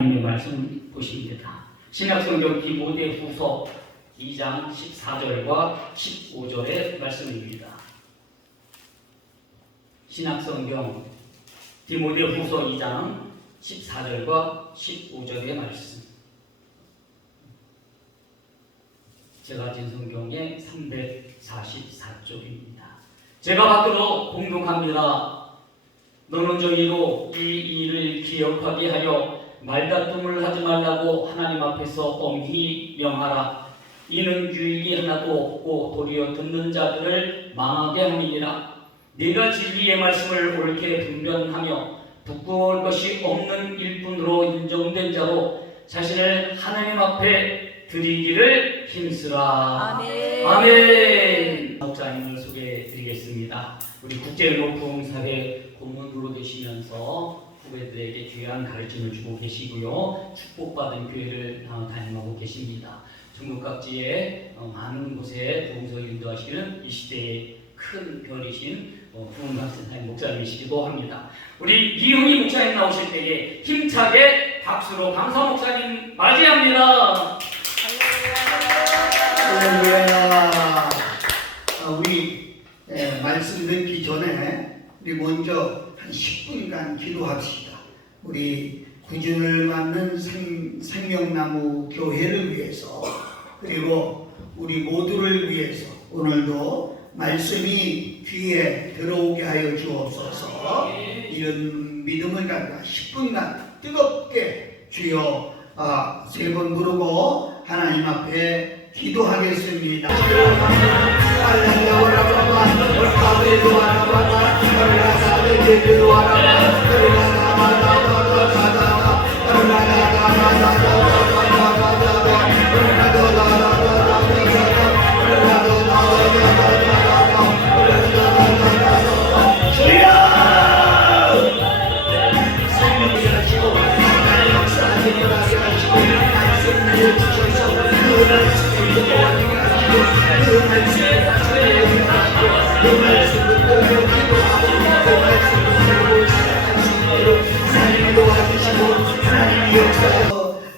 하나님의 말씀 보십니다. 신약성경 디모데후서 2장 14절과 15절의 말씀입니다. 신약성경 디모데후서 2장 14절과 15절의 말씀. 제가 가진 성경의 344쪽입니다. 제가 받들어 공독합니다. 너는 정의로 이 일을 기억하게 하여 말다툼을 하지 말라고 하나님 앞에서 엄히 명하라. 이는 유익이 하나도 없고 도리어 듣는 자들을 망하게 함이니라. 네가 진리의 말씀을 옳게 분별하며 부끄러울 것이 없는 일꾼으로 인정된 자로 자신을 하나님 앞에 드리기를 힘쓰라. 아멘. 아멘. 목사님을 소개해드리겠습니다. 우리 국제의료부흥사회 고문으로 계시면서 후배들에게 귀한 가르침을 주고 계시고요. 축복받은 교회를 담임하고 계십니다. 전국 각지에 많은 곳에 부흥사를 인도하시는 이 시대의 큰 별이신 부흥각센터의 목사님이시기도 합니다. 우리 이훈희 목사님 나오실 때에 힘차게 박수로 강사 목사님 맞이합니다. 할렐루야. 우리 말씀 듣기 전에 우리 먼저 한 10분간 기도합시다. 우리 구준을 맞는 생명나무 교회를 위해서, 그리고 우리 모두를 위해서 오늘도 말씀이 귀에 들어오게 하여 주옵소서. 이런 믿음을 갖다 10분간 뜨겁게 주여 3번 부르고 하나님 앞에 기도하겠습니다.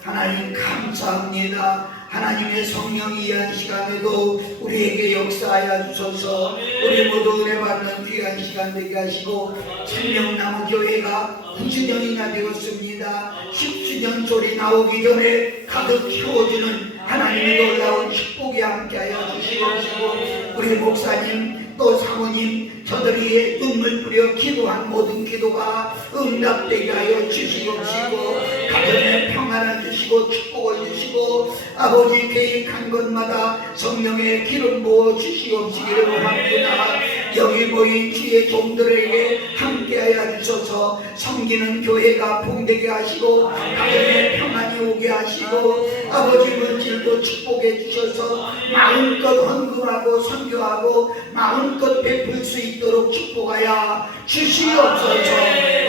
하나님 감사합니다. 하나님의 성령이 이한 시간에도 우리에게 역사하여 주셔서 우리 모두 은혜 받는 귀한 시간 되게 하시고, 생명나무 교회가 9주년이나 되었습니다. 10주년 소리 나오기 전에 가득 채워주는 하나님의 놀라운 축복이 함께하여 주시옵시고, 우리 목사님 또 사모님 저들이 눈물 뿌려 기도한 모든 기도가 응답되게 하여 주시옵시고, 가정에 평안을 주시고 축복을 주시고, 아버지 계획한 것마다 성령의 기름 부어 주시옵시기를 합니다. 여기 모인 주의 종들에게 함께하여 주셔서 섬기는 교회가 복되게 하시고, 가정에 평안이 오게 하시고, 아버지 물질도 축복해 주셔서 마음껏 헌금하고 선교하고 마음껏 베풀 수 있도록 축복하여 주시옵소서.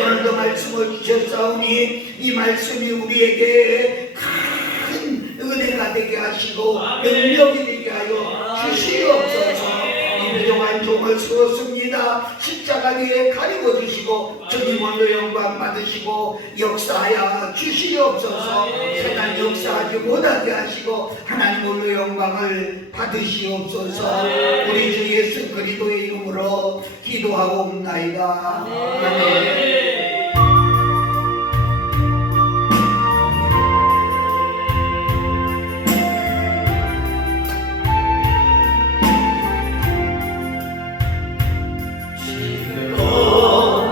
오늘도 말씀을 주셨사오니 이 말씀이 우리에게 큰 은혜가 되게 하시고 능력이 되게 하여 주시옵소서. 그동안 종을 세웠습니다. 십자가 위에 가리고 주시고 주님 홀로 영광 받으시고 역사하여 주시옵소서. 세상 역사하지 못하게 하시고 하나님 홀로 영광을 받으시옵소서. 우리 주 예수 그리스도의 이름으로 기도하고 옵나이다. 아멘. Oh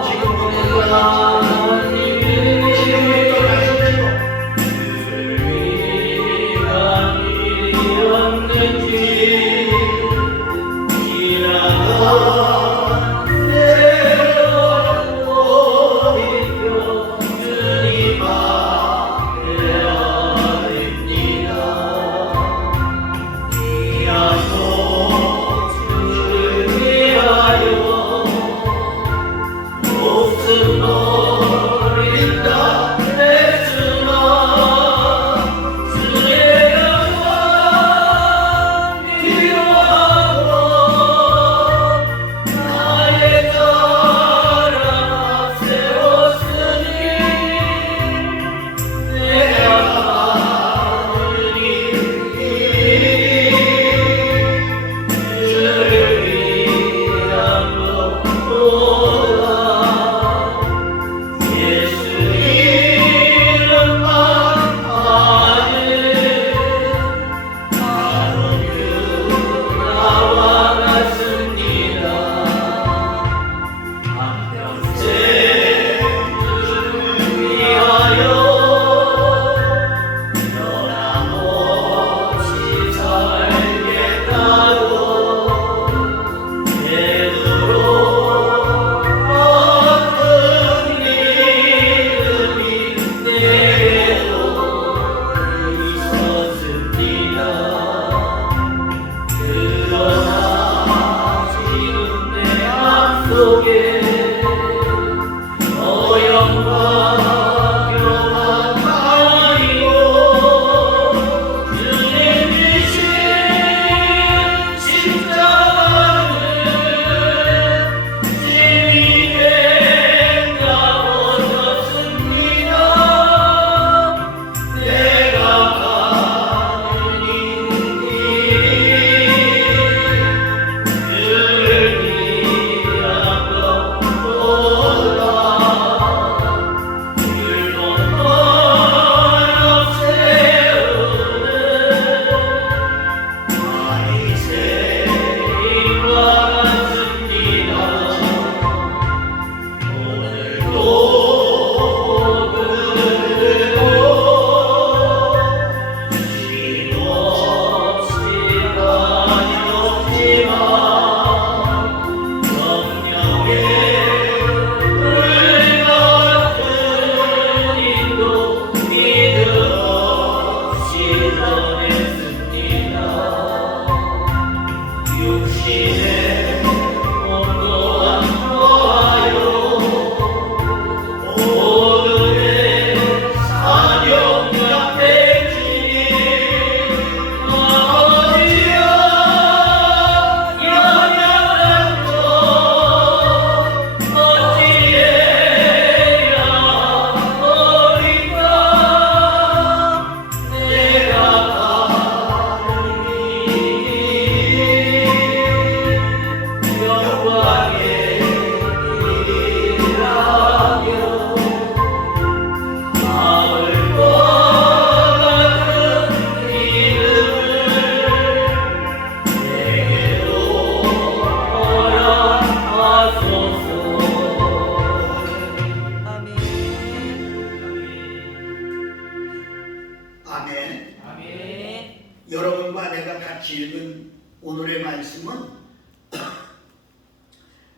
아멘. 아멘. 여러분과 내가 같이 읽은 오늘의 말씀은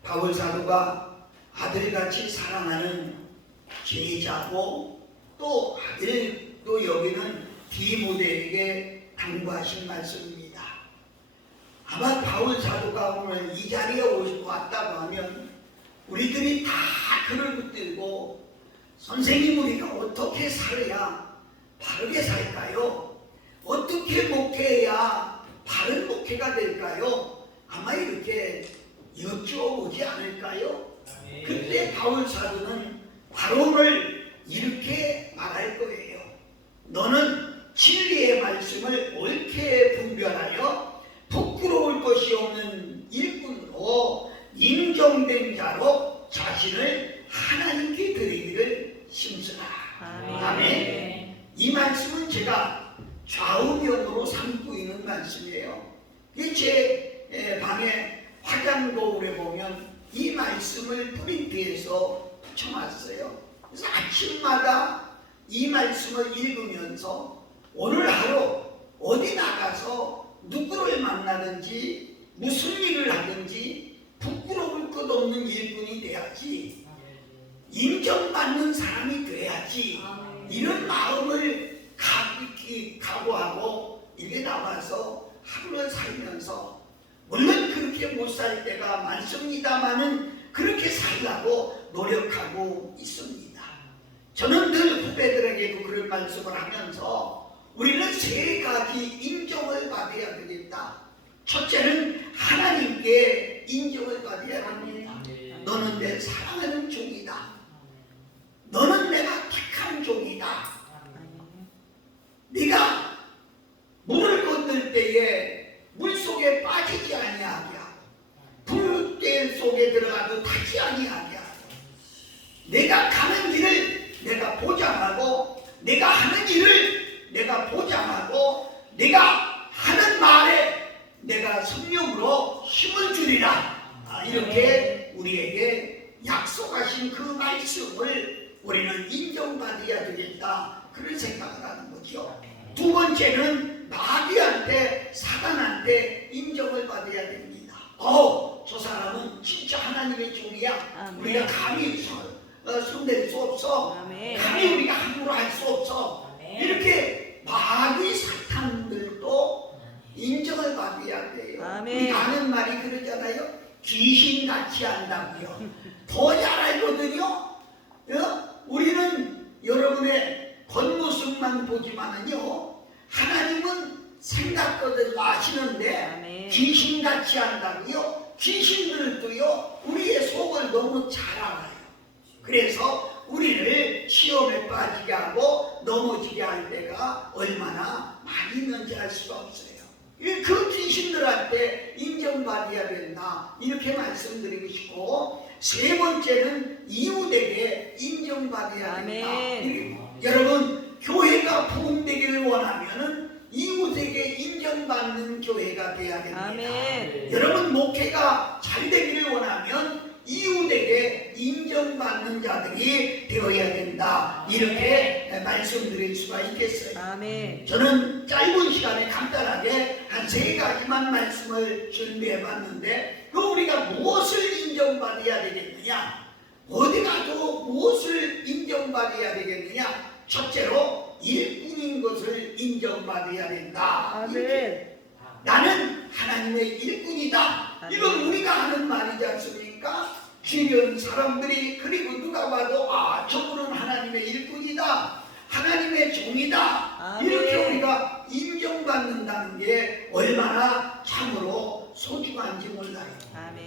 바울 사도가 아들같이 사랑하는 제자고 또 아들도 여기는 디모데에게 당부하신 말씀입니다. 아마 바울 사도가 오늘 이 자리에 왔다고 하면 우리들이 다 그를 붙들고 선생님, 우리가 어떻게 살아야 바르게 살까요? 어떻게 목회해야 바른 목회가 될까요? 아마 이렇게 여쭈어보지 않을까요? 그때 바울 사도는 바로를 이렇게 말할 거예요. 너는 진리의 말씀을 옳게 분별하여 부끄러울 것이 없는 일꾼으로 인정된 자로 자신을 하나님께 드리기를 심쓰라. 아멘. 이 말씀은 제가 좌우명으로 삼고 있는 말씀이에요. 제 방에 화장 거울에 보면 이 말씀을 프린트해서 붙여놨어요. 그래서 아침마다 이 말씀을 읽으면서 오늘 하루 어디 나가서 누구를 만나든지 무슨 일을 하든지 부끄러울 것 없는 일꾼이 돼야지, 인정받는 사람이 돼야지, 이런 마음을 각오하고 이게 나와서 하루를 살면서, 물론 그렇게 못 살 때가 많습니다만은 그렇게 살려고 노력하고 있습니다. 저는 늘 후배들에게도 그런 말씀을 하면서 우리는 세 가지 인정을 받아야 되겠다. 첫째는 하나님께 인정을 받아야 됩니다. 너는 내 사랑하는 종이다. 너는 내가 택한 종이다. 네가 물을 건널 때에 물속에 빠지지 아니하게 하고 불대 속에 들어가도 타지 아니하게 하고 내가 가는 길을 내가 보장하고 내가 하는 일을 내가 보장하고 내가 하는 말에 내가 성령으로 힘을 주리라. 이렇게 우리에게 약속하신 그 말씀을 우리는 인정받아야 되겠다, 그런 생각을 하는 거죠. 두 번째는 마귀한테, 사단한테 인정을 받아야 됩니다. 저 사람은 진짜 하나님의 종이야. 우리가 감히 손댈 수 없어. 감히 우리가 함부로 할 수 없어. 이렇게 마귀 사탄들도 인정을 받아야 돼요. 우리가 하는 말이 그러잖아요. 귀신같이 한다고요. 더 잘 알거든요. 우리는 여러분의 겉모습만 보지만은요, 하나님은 생각거든 아시는데 귀신같이 한다고요. 귀신들도요 우리의 속을 너무 잘 알아요. 그래서 우리를 시험에 빠지게 하고 넘어지게 할 때가 얼마나 많이 있는지 알 수가 없어요. 그 귀신들한테 인정받아야 된다, 이렇게 말씀드리고 싶고, 세 번째는 이웃에게 인정받아야 된다. 여러분, 교회가 부흥되기를 원하면은 이웃에게 인정받는 교회가 돼야 됩니다. 여러분, 목회가 잘 되기를 원하면 이웃에게 인정받는 자들이 되어야 된다, 이렇게 말씀드릴 수가 있겠어요. 저는 짧은 시간에 간단하게 한 세 가지만 말씀을 준비해 봤는데, 우리가 무엇을 인정받아야 되겠느냐, 어디 가도 무엇을 인정받아야 되겠느냐. 첫째로 일꾼인 것을 인정받아야 된다. 나는 하나님의 일꾼이다. 이건 우리가 하는 말이지 않습니까? 주변 사람들이, 그리고 누가 봐도 저분은 하나님의 일꾼이다, 하나님의 종이다, 이렇게 우리가 인정받는다는 게 얼마나 참으로 소중한지 몰라요.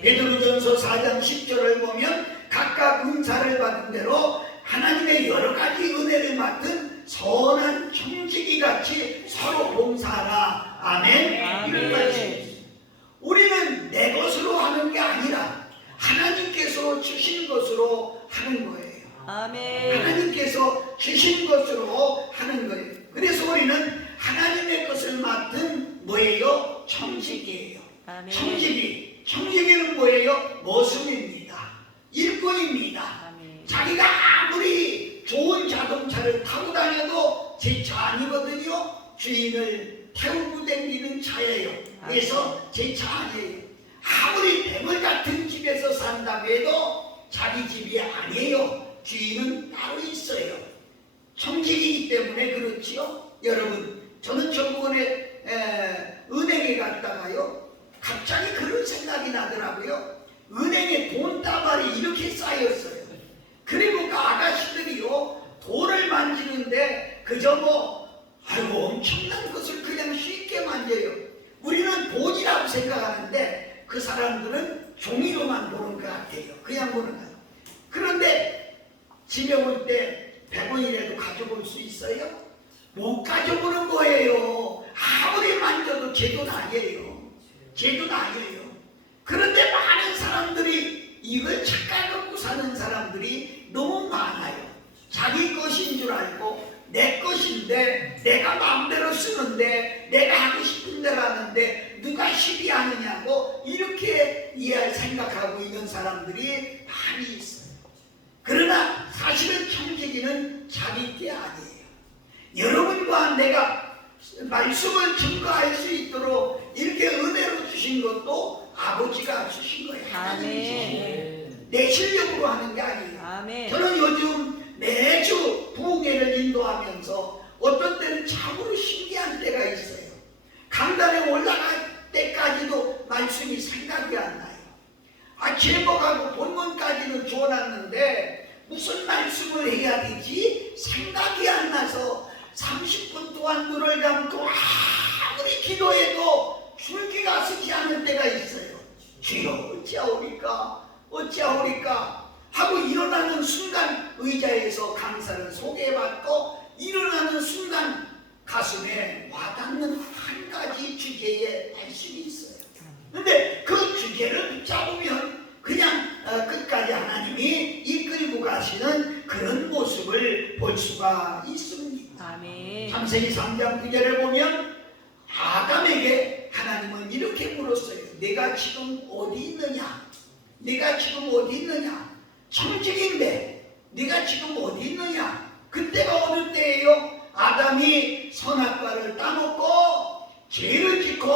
베드로전서 4장 10절을 보면 각각 은사를 받은 대로 하나님의 여러 가지 은혜를 맡은 선한 청지기 같이 서로 봉사하라. 아멘. 이런 말씀입니다. 우리는 내 것으로 하는 게 아니라 하나님께서 주신 것으로 하는 거예요. 하나님께서 주신 것으로 하는 거예요. 그래서 우리는 하나님의 것을 맡은 뭐예요? 청지기예요. 청지기는 뭐예요? 모습입니다. 일꾼입니다. 자기가 아무리 좋은 자동차를 타고 다녀도 제 차 차 아니거든요. 주인을 태우고 댕기는 차예요. 그래서 제 차 아니에요. 아무리 뱀을 같은 집에서 산다고 해도 자기 집이 아니에요. 주인은 따로 있어요. 청직이기 때문에 그렇지요. 여러분, 저는 저번에 은행에 갔다가요, 갑자기 그런 생각이 나더라고요. 은행에 돈다발이 이렇게 쌓였어요. 그리고 그 아가씨들이요, 돈을 만지는데 그저 아이고 엄청난 것을 그냥 쉽게 만져요. 우리는 돈이라고 생각하는데 그 사람들은 종이로만 보는 것 같아요. 그냥 보는 것 같아요. 그런데 집에 올 때 100원이라도 가져볼 수 있어요? 못 가져보는 거예요. 아무리 만져도 제 돈 아니에요. 제 돈 아니에요. 그런데 많은 사람들이 이걸 착각하고 사는 사람들이 너무 많아요. 자기 것인 줄 알고 내 것인데 내가 마음대로 쓰는데 내가 하고 싶은 대로 하는데 누가 시비하느냐고 이렇게 생각하고 있는 사람들이 많이 있어요. 그러나 사실은 청지기는 자기 게 아니에요. 여러분과 내가 말씀을 증거할 수 있도록 이렇게 은혜로 주신 것도 아버지가 주신 거예요. 하나님이 주신 거예요. 내 실력으로 하는 게 아니에요. 아멘. 저는 요즘 매주 부흥회를 인도하면서 어떤 때는 참으로 신기한 때가 있어요. 강단에 올라갈 때까지도 말씀이 생각이 안 나요. 제목하고 본문까지는 줘놨는데 무슨 말씀을 해야 되지? 생각이 안 나서 30분 동안 눈을 감고 아무리 기도해도 줄기가 서지 않을 때가 있어요. 주여 어찌하오리까 어찌하오리까 하고 일어나는 순간 의자에서 강사를 소개받고 일어나는 순간 가슴에 와닿는 한 가지 주제의 말씀이 있어요. 그런데 그 주제를 붙잡으면 그냥 끝까지 하나님이 이끌고 가시는 그런 모습을 볼 수가 있습니다. 아멘. 창세기 3장 9절에 보면 아담에게 하나님은 이렇게 물었어요. 내가 지금 어디 있느냐? 내가 지금 어디 있느냐? 청직인데 네가 지금 어디 있느냐? 그때가 어느 때예요? 아담이 선악과를 따먹고 죄를 짓고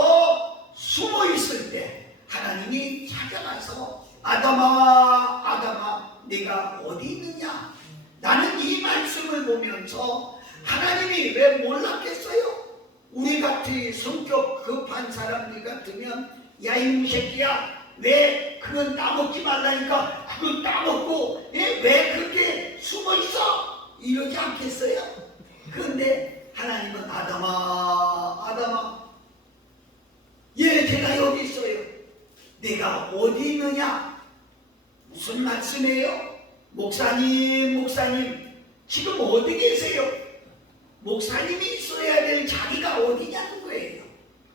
숨어 있을 때 하나님이 찾아가서 아담아 아담아 네가 어디 있느냐? 나는 이 말씀을 보면서 하나님이 왜 몰랐겠어요? 우리 같이 성격 급한 사람들 같으면 야 이놈 새끼야 왜 그건 따먹지 말라니까 그건 따먹고 왜 그렇게 숨어 있어? 이러지 않겠어요? 그런데 하나님은 아담아 아담아 제가 여기 있어요. 내가 어디 있느냐? 무슨 말씀이에요? 목사님 지금 어디 계세요? 목사님이 있어야 될 자리가 어디냐는 거예요.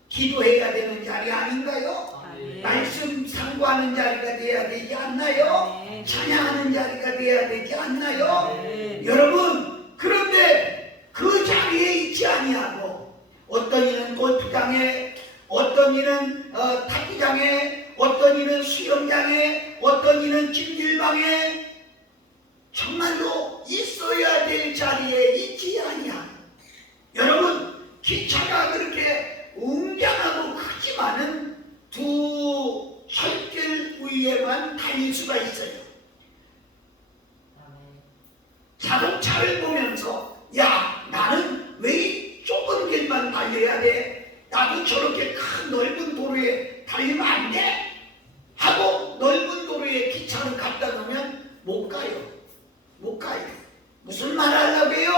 기도해야 되는 자리 아닌가요? 아멘. 말씀 상고하는 자리가 돼야 되지 않나요? 아멘. 찬양하는 자리가 돼야 되지 않나요? 아멘. 여러분 그런데 그 자리에 있지 아니하고 어떤 이는 골프장에 어떤 이는 탁구장에 어떤 이는 수영장에 어떤 이는 찜질방에 정말로 있어야 될 자리에 있지 아니하고 여러분 기차가 그렇게 웅장하고 크지만은 두 혈길 위에만 달릴 수가 있어요. 자동차를 보면서 야 나는 왜 이 좁은 길만 달려야 돼? 나도 저렇게 큰 넓은 도로에 달리면 안 돼? 하고 넓은 도로에 기차를 갖다 놓으면 못 가요. 못 가요. 무슨 말 하려고 해요?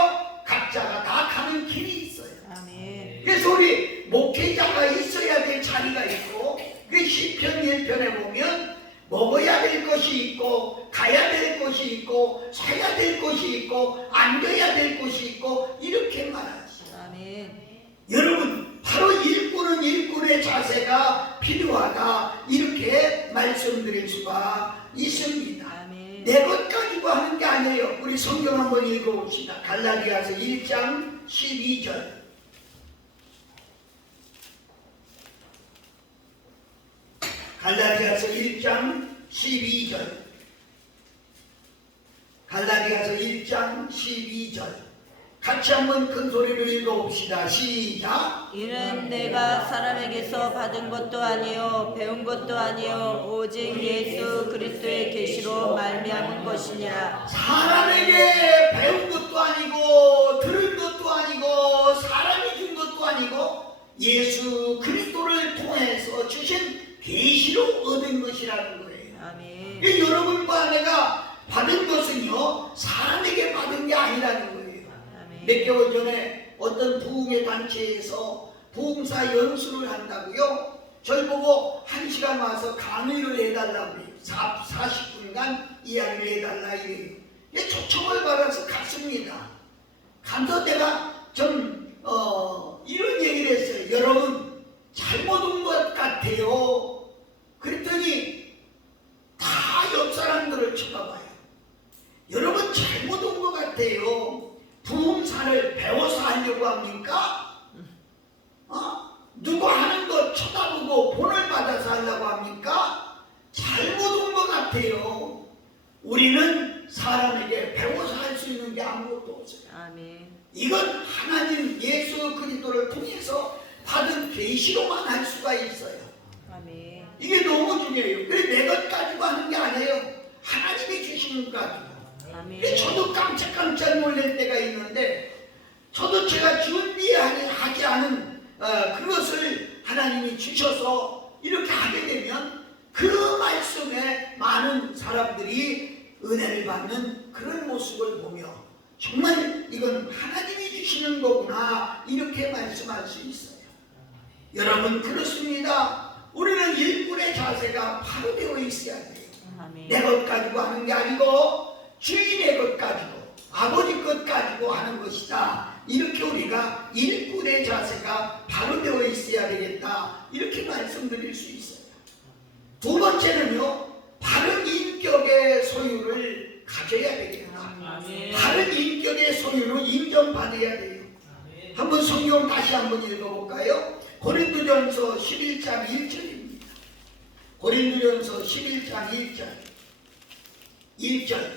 각자가 다 가는 길이 있어요. 아멘. 그래서 우리 목회자가 있어야 될 자리가 있고 그 시편 1편에 보면 먹어야 될 것이 있고 가야 될 것이 있고 서야 될 것이 있고 앉아야 될 것이 있고 이렇게 말하죠. 아멘. 여러분 바로 일꾼은 일꾼의 자세가 필요하다 이렇게 말씀드릴 수가 있습니다. 아멘. 내 것 가지고 하는 게 아니에요. 우리 성경 한번 읽어봅시다. 갈라디아서 1장 12절 갈라디아서 1장 12절 갈라디아서 1장 12절 같이 한번 큰 소리로 읽어봅시다. 시작. 이는 내가 사람에게서 받은 것도 아니요 배운 것도 아니요 오직 예수 그리스도의 계시로 말미암은 것이니라. 사람에게 배운 것도 아니고 들은 것도 아니고 사람이 준 것도 아니고 예수 그리스도를 통해서 주신 계시로 얻은 것이라는 거예요. 아멘. 여러분과 내가 받은 것은요 사람에게 받은 게 아니라는 거예요. 아멘. 몇 개월 전에 어떤 부흥회 단체에서 부흥사 연수를 한다고요. 저를 보고 1시간 와서 강의를 해달라고 해요. 40분간 이야기를 해달라 이래요. 초청을 받아서 갔습니다. 가서 내가 좀 이런 얘기를 했어요. 여러분 잘못 온 것 같아요. 그랬더니 다 옆 사람들을 쳐다봐요. 여러분 잘못 온 것 같아요. 부흥사를 배워서 하려고 합니까? 누구 하는 거 쳐다보고 본을 받아서 하려고 합니까? 잘못 온 것 같아요. 우리는 사람에게 배워서 할 수 있는 게 아무것도 없어요. 아멘. 이건 하나님 예수 그리스도를 통해서 받은 계시로만 할 수가 있어요. 아멘. 이게 너무 중요해요. 그래 내 것 가지고 하는 게 아니에요. 하나님이 주시는 것 가지고. 아멘. 저도 깜짝깜짝 놀랄 때가 있는데 저도 제가 준비하지 않은 그것을 하나님이 주셔서 이렇게 하게 되면 그 말씀에 많은 사람들이 은혜를 받는 그런 모습을 보며 정말 이건 하나님이 주시는 거구나 이렇게 말씀할 수 있어요. 여러분 그렇습니다. 우리는 일꾼의 자세가 바로 되어 있어야 돼요. 아멘. 내 것 가지고 하는 게 아니고 주인의 것 가지고 아버지 것 가지고 하는 것이다. 이렇게 우리가 일꾼의 자세가 바로 되어 있어야 되겠다. 이렇게 말씀드릴 수 있어요. 두 번째는요. 바른 인격의 소유를 가져야 되겠다. 아멘. 바른 인격의 소유로 인정받아야 돼요. 한번 성경 다시 한번 읽어볼까요? 고린도전서 11장 1절입니다. 고린도전서 11장 1절.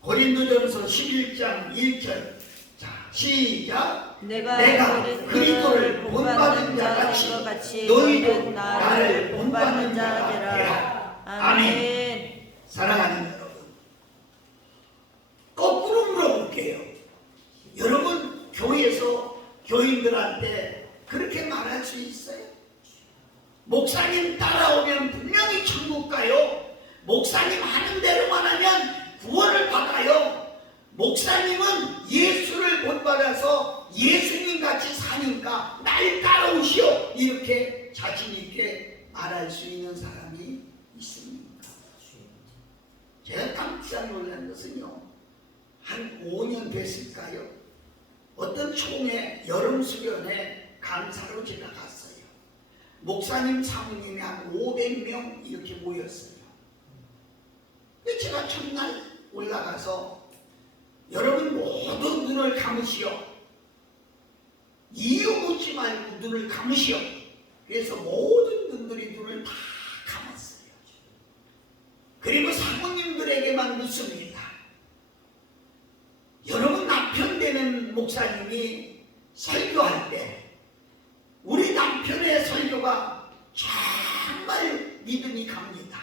고린도전서 11장 1절. 자, 시작. 내가 그리스도를 본받은 자 같이 너희도 나를 본받는 자가 되라. 아멘. 사랑하는 여러분, 거꾸로 물어볼게요. 여러분 교회에서 교인들한테 그렇게 말할 수 있어요? 목사님 따라오면 분명히 천국 가요. 목사님 하는 대로만 하면 구원을 받아요. 목사님은 예수를 본받아서 예수님 같이 사니까 날 따라오시오. 이렇게 자신 있게 말할 수 있는 사람이 있습니까? 제가 깜짝 놀란 것은요, 한 5년 됐을까요? 어떤 총회 여름 수련회 강사로 제가 갔어요. 목사님 사모님이 한 500명 이렇게 모였어요. 제가 첫날 올라가서 여러분 모두 눈을 감으시오. 이유 묻지 말고 눈을 감으시오. 그래서 모든 분들이 눈을 다 감았어요. 그리고 사모님들에게만 묻습니다. 여러분 남편 되는 목사님이 설교할 때 우리 남편의 설교가 정말 믿음이 갑니다.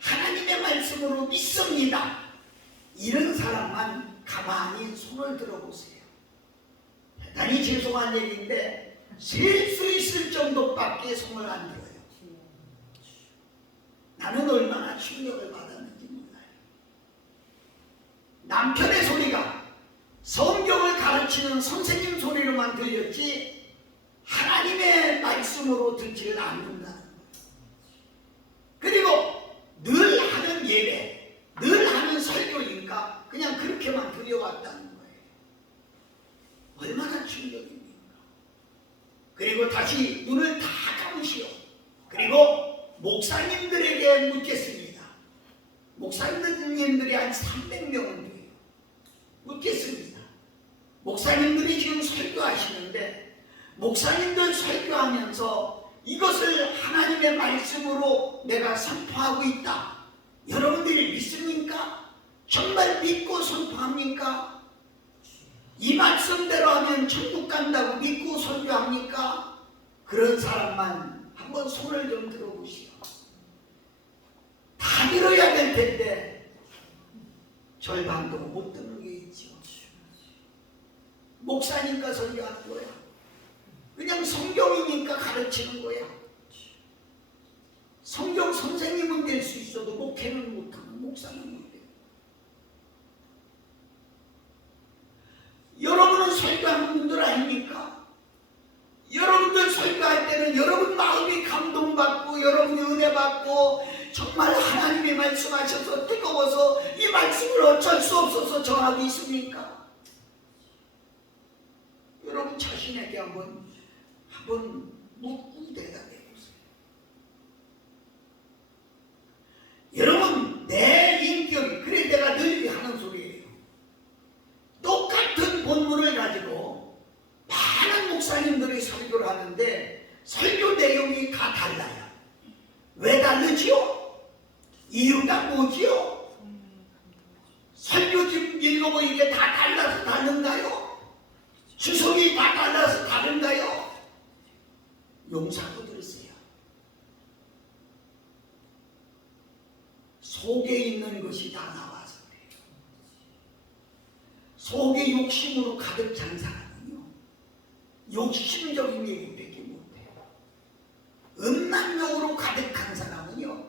하나님의 말씀으로 믿습니다. 이런 사람만 가만히 손을 들어보세요. 대단히 죄송한 얘기인데 셀 수 있을 정도밖에 손을 안 들어요. 나는 얼마나 충격을 받았는지 몰라요. 남편의 소리가 성경을 가르치는 선생님 소리로만 들렸지 하나님의 말씀으로 듣지를 않는다는 거예요. 그리고 늘 하는 예배, 늘 하는 설교니까 그냥 그렇게만 들려왔다는 거예요. 얼마나 충격입니까? 그리고 다시 눈을 다 감으시오. 그리고 목사님들에게 묻겠습니다. 목사님들이 한 300명은 돼요. 묻겠습니다. 목사님들이 지금 설교하시는데 목사님들 설교하면서 이것을 하나님의 말씀으로 내가 선포하고 있다. 여러분들이 믿습니까? 정말 믿고 선포합니까? 이 말씀대로 하면 천국 간다고 믿고 설교합니까? 그런 사람만 한번 손을 좀 들어보시오. 다 들어야 될 텐데 절반도 못 듣는 게 있죠. 목사니까 설교하는 거야. 그냥 성경이니까 가르치는 거야. 성경 선생님은 될 수 있어도 목회는 못하는 목사는 못해. 여러분은 설교하는 분들 아닙니까? 여러분들 설교할 때는 여러분 마음이 감동받고 여러분이 은혜 받고 정말 하나님의 말씀하셔서 뜨거워서 이 말씀을 어쩔 수 없어서 전하고 있습니까? 여러분 자신에게 한번 묻고 대답해 보세요. 여러분 내 인격이, 그래 내가 늘 하는 소리예요. 똑같은 본문을 가지고 많은 목사님들이 설교를 하는데 설교 내용이 다 달라요. 왜 다르지요? 이유가 뭐지요? 설교집 읽어보면 이게 다 달라서 다른가요? 주석이 다 달라서 다른가요? 용사도 들으세요. 속에 있는 것이 다 나와서 그래요. 속에 욕심으로 가득 찬 사람은요, 욕심적인 얘기밖에 못해요. 음란욕으로 가득한 사람은요,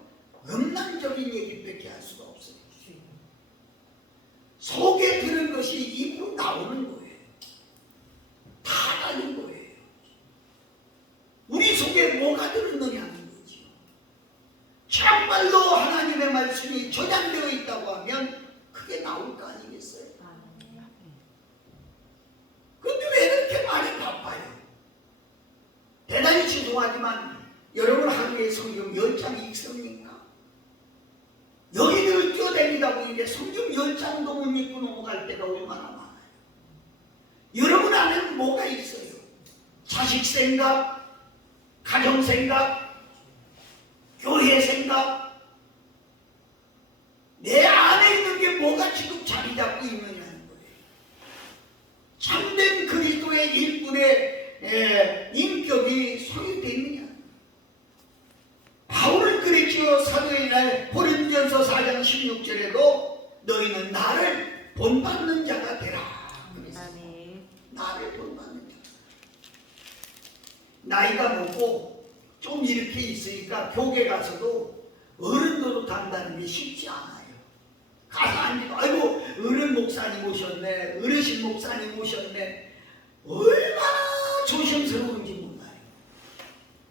음란적인 얘기밖에 할 수가 없어요. 속에 드는 것이 입으로 나오는 거예요. 다 다른 거예요. 우리 속에 뭐가 들었느냐는 거죠. 참말로 하나님의 말씀이 저장되어 있다고 하면 그게 나올 거 아니겠어요? 그런데 왜 이렇게 많이 바빠요? 대단히 죄송하지만 여러분 하루에 성경 10장 읽습니까? 여기를 뛰어다니다 보니 성경 10장도 못 읽고 넘어갈 때가 얼마나 많아요. 여러분 안에는 뭐가 있어요? 자식 생각, 가정 생각, 교회 생각, 내 안에 있는 게 뭐가 지금 자리 잡고 있느냐는 거예요. 참된 그리스도의 일꾼의 인격이 소유되어 있느냐. 바울은 그랬지요. 사도의 날 고린도전서 4장 16절에도 너희는 나를 본받는 자가 되라. 나를 본받는 자. 나이가 먹고 좀 이렇게 있으니까 교회 가서도 어른 노릇한다는 게 쉽지 않아요. 가서 앉으면 아이고 어른 목사님 오셨네, 어르신 목사님 오셨네. 얼마나 조심스러운지 몰라요.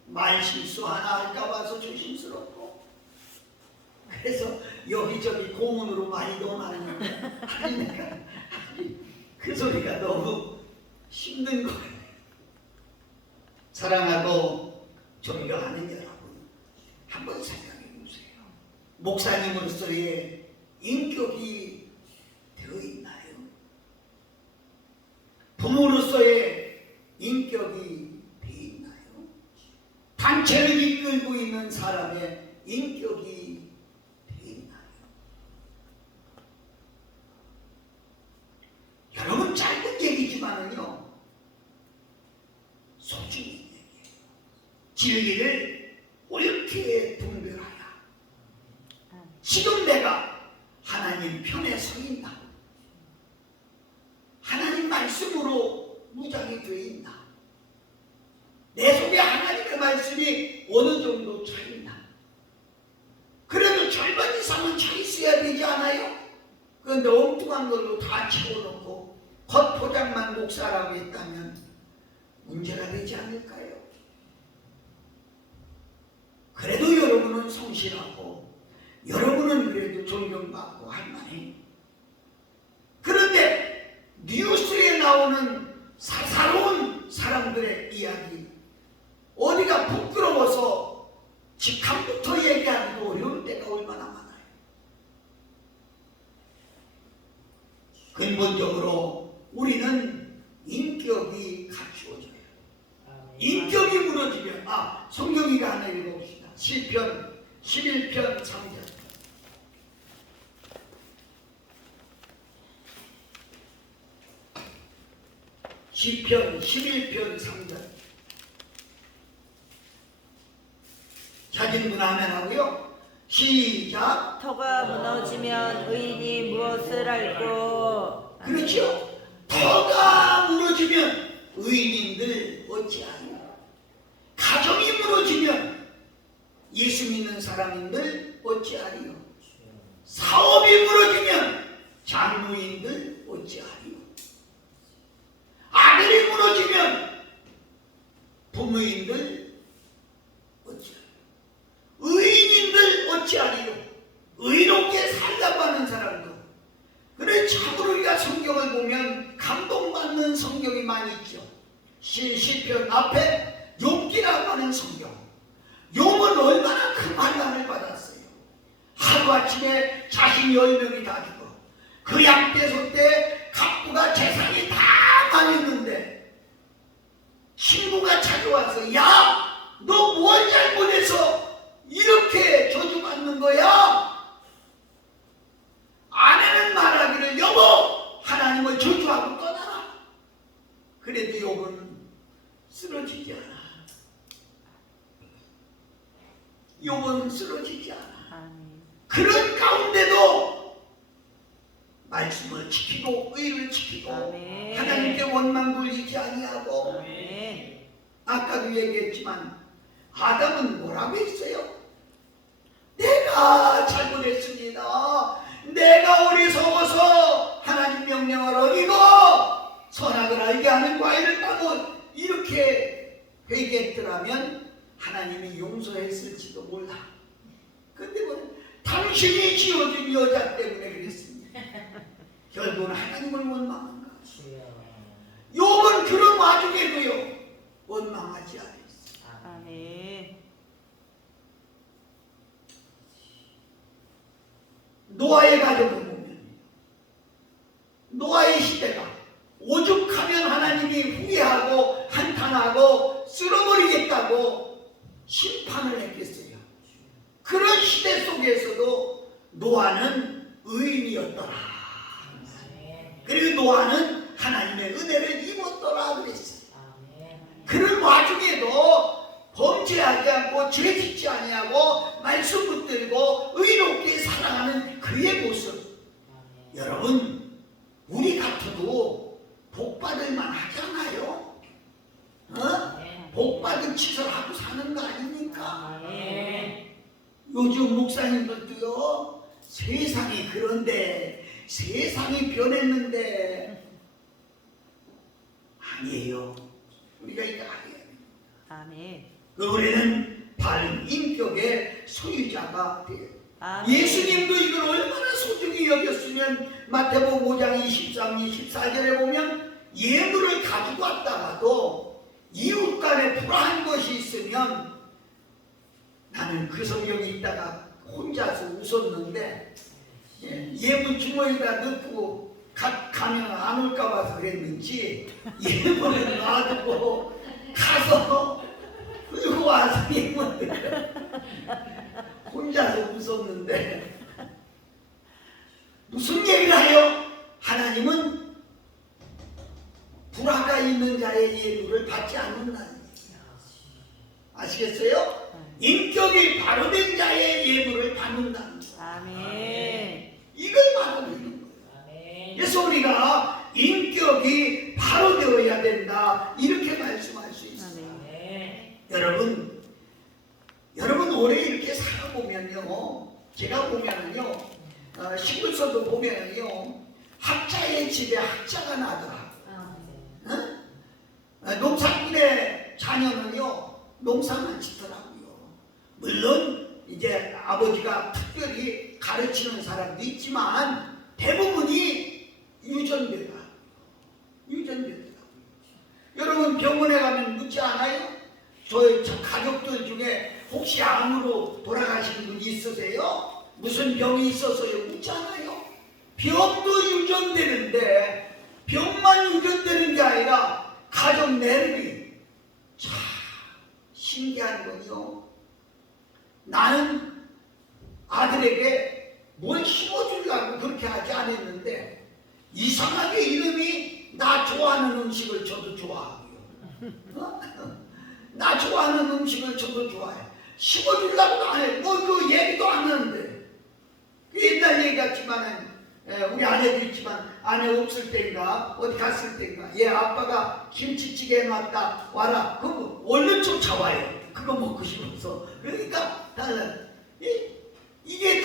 말 실수 하나 할까 봐서 조심스럽고, 그래서 여기저기 고문으로 많이 논하는 하니까 그 소리가 너무 힘든 거예요. 사랑하고 존경하는 여러분, 한번 생각해 보세요. 목사님으로서의 인격이 되어 있나요? 부모로서의 인격이 되어 있나요? 단체를 이끌고 있는 사람의 인격이 되어 있나요? 여러분 짧은 얘기지만은요, 소중히 얘기해요. 진리를 옳게 분별하라. 지금 내가 하나님 편에 서 있나? 하나님 말씀으로 무장이 되어 있나? 내 속에 하나님의 말씀이 어느 정도 차 있나? 그래도 절반 이상은 차 있어야 되지 않아요? 그런데 엉뚱한 걸로 다 채워놓고 겉포장만 목사라고 했다면 문제가 되지 않을까요? 그래도 여러분은 성실하고 여러분은 그래도 존경받고 할만해. 그런데 뉴스에 나오는 사사로운 사람들의 이야기, 어디가 부끄러워서 직함부터 얘기하기도 어려울 때가 얼마나 많아요. 근본적으로 우리는 인격이 갖추어져요. 인격이 무너지면, 성경이가 하나 읽어봅시다. 시편 11편 3절. 시편 11편 3절. 찾은 분 아멘 하고요. 시작. 터가 무너지면 의인이 무엇을 알고. 그렇죠. 터가 무너지면 의인들 어찌하리요. 가정이 무너지면 예수 믿는 사람인들 어찌하리요. 사업이 무너지면 장로인들 어찌하리요. 아들이 무너지면 부모인들 어찌하리요. 의인인들 어찌하리요. 의롭게 살라고 하는 사람도. 그래 참으로 우리가 성경을 보면 감동받는 성경이 많이 있죠. 시편 앞에 욥기라고 하는 성경. 욥은 얼마나 큰 환난을 받았어요. 하루아침에 자신 10명이 다 죽어. 그 양떼소 때 갑부가 재산이 다 망했는데 친구가 찾아와서 야, 너 뭘 잘못해서 이렇게 저주받는 거야? 아내는 말하기를 여보 하나님을 저주하고 떠나라. 그래도 욥은 쓰러지지 않아. 욥은 쓰러지지 않아. 그런 가운데도 말씀을 지키고 의를 지키고 아멘. 하나님께 원망 돌리지 아니하고 아멘. 아까도 얘기했지만 아담은 뭐라고 했어요? 내가 잘못했습니다. 내가 어리석어서 하나님 명령을 어기고 선악을 알게 하는 과일을 따고 이렇게 회개했더라면 하나님이 용서했을지도 몰라. 근데 뭐 당신이 지어준 여자 때문에 그랬습니다. 결국은 하나님을 원망한 거야. 욥은 그런 와중에도요 원망하지 않았어요. 아멘. 노아의 가정을 보면 노아의 시대가 오죽하면 하나님이 후회하고 한탄하고 쓸어버리겠다고 심판을 했겠어요. 그런 시대 속에서도 노아는 의인이었더라. 그리고 노아는 하나님의 은혜를 입었더라 그랬어요. 그런 와중에도 범죄하지 않고 죄짓지 아니하고 말씀 붙들고 의롭게 살아가는 그의 모습. 여러분 우리 같아도 복받을 만하잖아요. 복받은 짓을 하고 사는 거 아닙니까? 요즘 목사님들도요 세상이 그런데 세상이 변했는데 아니에요. 우리가 이거 아니에요. 아멘. 우리는 바른 인격의 소유자가 돼요. 아멘. 예수님도 이걸 얼마나 소중히 여겼으면 마태복음 5장 23, 24절에 보면 예물을 가지고 왔다가도 이웃 간에 불화한 것이 있으면 나는 그 성경에 있다가 혼자서 웃었는데 예물 주머니에다 넣고 가면 안 올까 봐서 그랬는지 예물을 놔두고 가서 들고 와서 예물을 혼자서 웃었는데 무슨 얘기를 해요? 하나님은 불화가 있는 자의 예물을 받지 않는다는 얘기예요. 아시겠어요? 인격이 바로 된 자의 예물을 받는다는 거예요. 아멘. 이걸 말하는 거예요. 그래서 우리가 인격이 바로 되어야 된다 이렇게 말씀할 수 있어요. 여러분 오래 이렇게 살아보면요, 제가 보면은요, 시골서도 보면은요, 학자의 집에 학자가 나더라. 농사꾼의 자녀는요, 농사만 짓더라고요. 물론 이제 아버지가 특별히 가르치는 사람도 있지만 대부분이 유전되더라고요. 여러분 병원에 가면 묻지 않아요? 저 가족들 중에 혹시 암으로 돌아가신 분 있으세요? 무슨 병이 있어서요? 묻지 않아요? 병도 유전되는데 병만 유전되는 게 아니라 가족 내력이 참 신기한 건요. 나는 아들에게 뭘 심어주려고 그렇게 하지 않았는데 이상하게 이름이 나 좋아하는 음식을 저도 좋아하고요. 나 좋아하는 음식을 저도 좋아해. 심어주려고도 안 해. 뭐 그 얘기도 안 하는데. 옛날 얘기 같지만은 우리 아내도 있지만 아내 없을 때인가 어디 갔을 때인가 얘 아빠가 김치찌개 해놨다 와라. 그럼 얼른 쫓아와요. 그거 먹고 싶어서. 그러니까 달라. 이게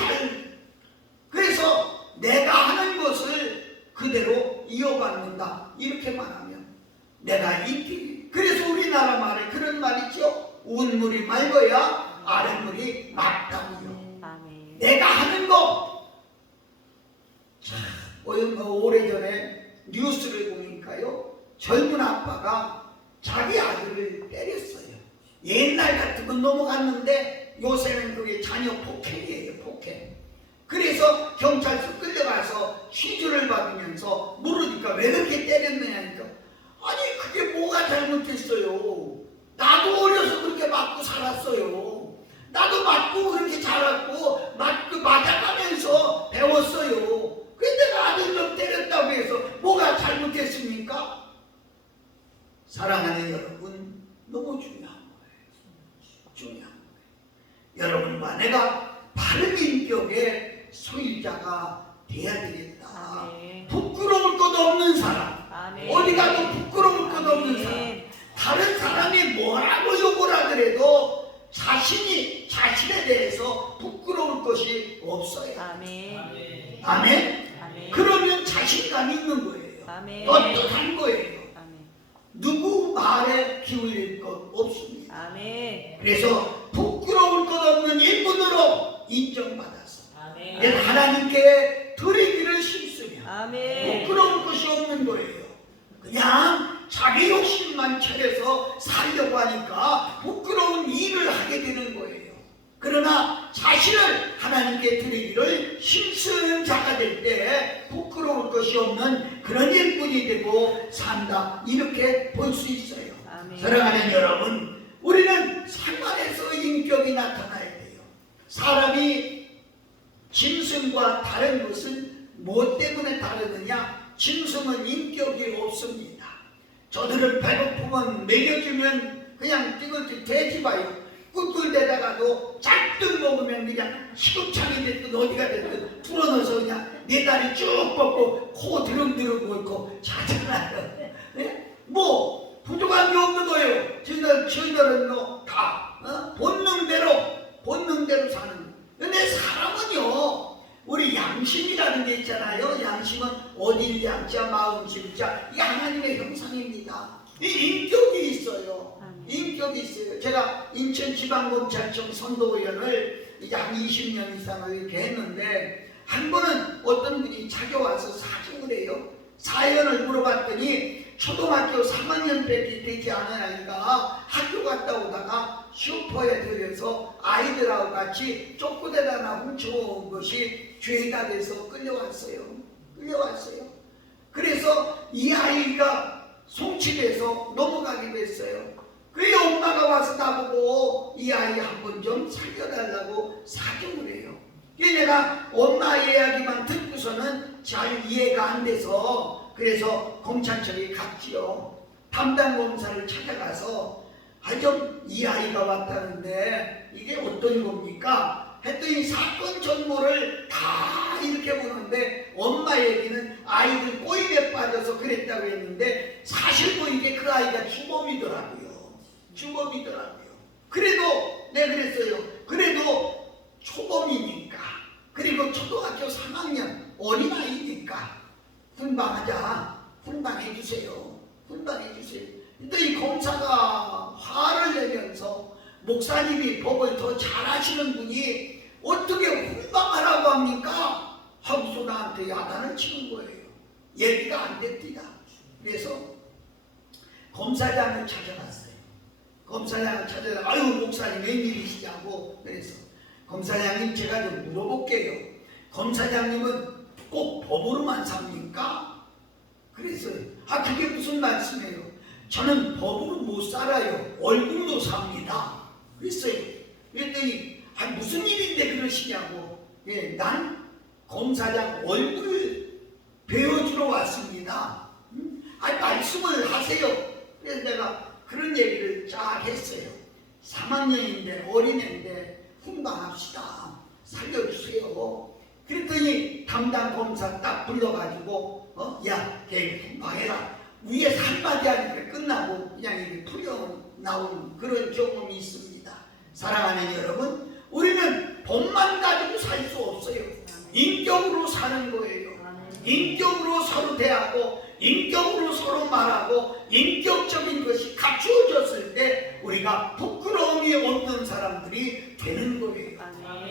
그래서 내가 하는 것을 그대로 이어받는다. 이렇게만 하면 내가 인기. 그래서 우리나라 말에 그런 말 있죠. 운물이 맑아야 아랫물이 맑다고요. 아멘. 내가 하는 거. 오래전에 뉴스를 보니까요, 젊은 아빠가 자기 아들을 때렸어요. 옛날 같으면 넘어갔는데 요새는 그게 자녀 폭행이에요. 폭행. 그래서 경찰서 끌려가서 취조를 받으면서 물으니까 왜 그렇게 때렸느냐니까, 아니 그게 뭐가 잘못했어요. 나도 어려서 그렇게 맞고 살았어요. 나도 맞고 그렇게 자랐고 맞아가면서 배웠어요. 근데 내가 아들로 때렸다고 해서 뭐가 잘못했습니까? 사랑하는 여러분, 너무 중요한 거예요. 중요한 거예요. 여러분과 내가 바른 인격의 소유자가 돼야 되겠다. 아멘. 부끄러울 것 없는 사람. 아멘. 어디 가도 부끄러울 것 없는 사람. 다른 사람이 뭐라고 욕을 하더라도 자신이 자신에 대해서 부끄러울 것이 없어요. 아멘. 아멘? 아멘. 그러면 자신감이 있는 거예요. 아멘. 떳떳한 거예요. 아멘. 누구 말에 기울일 것 없습니다. 아멘. 그래서 부끄러울 것 없는 일꾼으로 인정받아서 아멘. 이제 하나님께 드리기를 힘쓰며 아멘. 부끄러울 것이 없는 거예요. 그냥 자기 욕심만 차려서 살려고 하니까 부끄러운 일을 하게 되는 거예요. 그러나 자신을 하나님께 드리기를 힘쓰는 자가 될 때 부끄러울 것이 없는 그런 일꾼이 되고 산다. 이렇게 볼 수 있어요. 아멘. 사랑하는 여러분, 우리는 생활에서 인격이 나타나야 돼요. 사람이 짐승과 다른 것은 무엇 때문에 다르느냐? 짐승은 인격이 없습니다. 저들은 배고프면 먹여주면 그냥 띠글띠 돼지 봐요. 꿀꿀대다가도 잔뜩 먹으면 그냥 시급창이 됐든 어디가 됐든 풀어넣어서 그냥 내 다리 쭉 뻗고 코 드릉드릉 옳고 자잖아요. 네? 뭐 부족한 게 없는 거예요. 저희들은 다 본능대로 사는 거예요. 근데 사람은요, 우리 양심이라는 게 있잖아요. 양심은 어딜 양자 마음 심자, 이게 하나님의 형상입니다. 이 인격이 있어요. 인격이 있어요. 제가 인천지방검찰청 선도위원을 이제 한 20년 이상을 이렇게 했는데, 한 번은 어떤 분이 자기 와서 사정을 해요. 사연을 물어봤더니 초등학교 3학년밖에 되지 않은 아이가 학교 갔다 오다가 슈퍼에 들려서 아이들하고 같이 쪼꼬대를 하나 훔쳐온 것이 죄가 돼서 끌려왔어요. 그래서 이 아이가 송치돼서 넘어가게 됐어요. 그래 엄마가 와서 나보고 이 아이 한 번 좀 살려달라고 사정을 해요. 내가 엄마 이야기만 듣고서는 잘 이해가 안 돼서 그래서 검찰청에 갔지요. 담당 검사를 찾아가서 좀 이 아이가 왔다는데 이게 어떤 겁니까? 했더니 사건 전모를 다 이렇게 보는데 엄마 얘기는 아이들 꼬임에 빠져서 그랬다고 했는데 사실 보이게 그 아이가 주범이더라고요. 그래도 그랬어요. 그래도 초범이니까, 그리고 초등학교 3학년 어린아이니까 훈방해주세요. 근데 이 검사가 화를 내면서 목사님이 법을 더 잘하시는 분이 어떻게 훈방하라고 합니까? 하고서 나한테 야단을 치는 거예요. 얘기가 안 됐디다. 그래서 검사장을 찾아갔어요. 아유 목사님 웬일이시냐고. 그래서 검사장님 제가 좀 물어볼게요. 검사장님은 꼭 법으로만 삽니까? 그랬어요. 그게 무슨 말씀이에요? 저는 법으로 못 살아요. 얼굴로 삽니다. 그랬어요. 그랬더니 무슨 일인데 그러시냐고. 난 검사장 얼굴 배워주러 왔습니다. 아니 말씀을 하세요. 그래서 내가 그런 얘기를 쫙 했어요. 3학년인데 어린애인데 훈방합시다. 살려주세요. 그랬더니 담당 검사 딱 불러가지고 야, 걔 훈방해라. 위에서 한마디 하니까 끝나고 그냥 이렇게 풀려 나온 그런 경험이 있습니다. 사랑하는 여러분, 우리는 법만 가지고 살 수 없어요. 인격으로 사는 거예요. 인격으로 서로 대하고 인격으로 서로 말하고 인격적인 것이 갖추어졌을 때 우리가 부끄러움이 없는 사람들이 되는 거예요.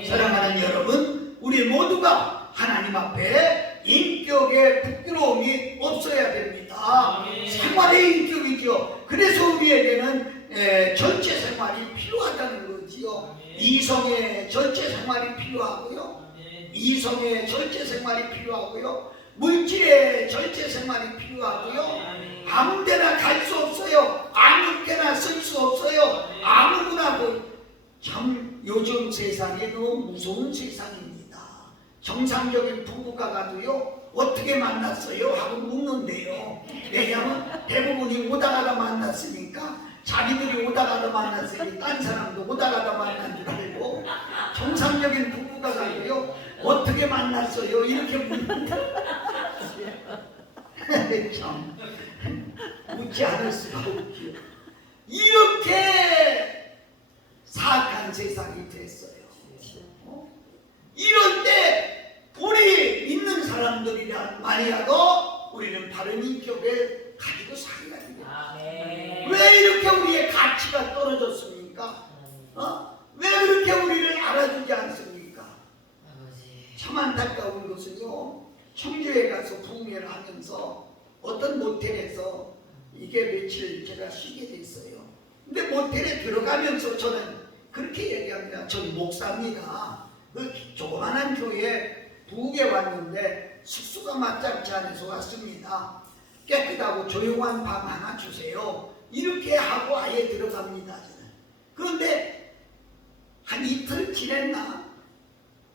사랑하는 여러분, 우리 모두가 하나님 앞에 인격의 부끄러움이 없어야 됩니다. 생활의 인격이죠. 그래서 우리에게는 전체 생활이 필요하다는 거지요. 이성의 전체 생활이 필요하고요. 이성의 전체 생활이 필요하고요. 물질의 전체 생활이 필요하고요. 아무 데나 갈 수 없어요. 아무 데나 쓸 수 없어요. 아무거나 참 요즘 세상에 너무 무서운 세상입니다. 정상적인 부부가 가도요 어떻게 만났어요? 하고 묻는데요. 왜냐하면 대부분이 오다가다 만났으니까 자기들이 오다가다 만났으니 딴 사람도 오다가다 만난 줄 알고 정상적인 부부가 가도요 어떻게 만났어요? 이렇게 묻는데 참 웃지 않을 수가 없지요. 이렇게 사악한 세상이 됐어요. 이럴 때 우리 믿는 사람들이란 말이라도 우리는 바른 인격을 가지고 살아야 됩니다. 왜 이렇게 우리의 가치가 떨어졌습니까? 왜 그렇게 우리를 알아주지 않습니까? 참 안타까운 것은요, 청주에 가서 부흥회를 하면서 어떤 모텔에서 이게 며칠 제가 쉬게 됐어요. 근데 모텔에 들어가면서 저는 그렇게 얘기합니다. 전 목사입니다. 그 조그만한 교회에 부흥회 왔는데 숙소가 마땅치 않아서 왔습니다. 깨끗하고 조용한 방 하나 주세요. 이렇게 하고 아예 들어갑니다. 저는. 그런데 한 이틀 지냈나?